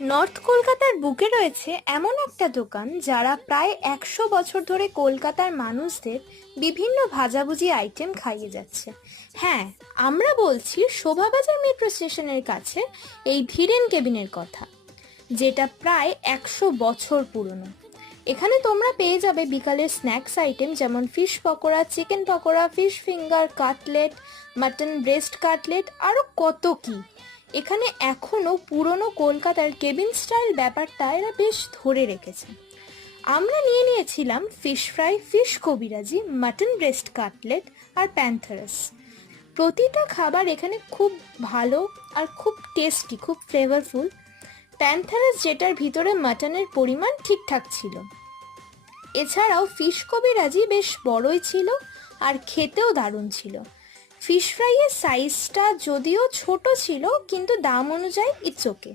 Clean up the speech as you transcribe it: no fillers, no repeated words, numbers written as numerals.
North কলকাতার বুকে রয়েছে এমন একটা দোকান যারা প্রায় 100 বছর ধরে কলকাতার মানুষদের বিভিন্ন ভাজাভুজি আইটেম খাইয়ে যাচ্ছে। হ্যাঁ, আমরা বলছি শোভাবাজার মেট্রো স্টেশনের কাছে এই ধীরেন কেবিনের কথা, যেটা প্রায় 100 বছর পুরনো। এখানে তোমরা পেয়ে যাবে বিকালের স্ন্যাক্স আইটেম যেমন fish pakora, chicken pakora, fish finger, cutlet, mutton breast cutlet, আরও কত কি। এখানে এখনো পুরনো কলকাতার কেবিন স্টাইল ব্যাপারটা এরা বেশ ধরে রেখেছে। আমরা নিয়ে নিয়েছিলাম ফিশ ফ্রাই, ফিশ কবিরাজি, মাটন ব্রেস্ট কাটলেট আর প্যান্থারাস। প্রতিটা খাবার এখানে খুব ভালো আর খুব টেস্টি, খুব ফ্লেভারফুল। প্যান্থারাস যেটার ভিতরে মাটনের পরিমাণ ঠিকঠাক ছিল। এছাড়াও ফিশ কবিরাজি বেশ বড়ই ছিল আর খেতেও দারুণ ছিল। ফিশ ফ্রাইয়ের সাইজটা যদিও ছোট ছিল, কিন্তু দাম অনুযায়ী ইটস ওকে।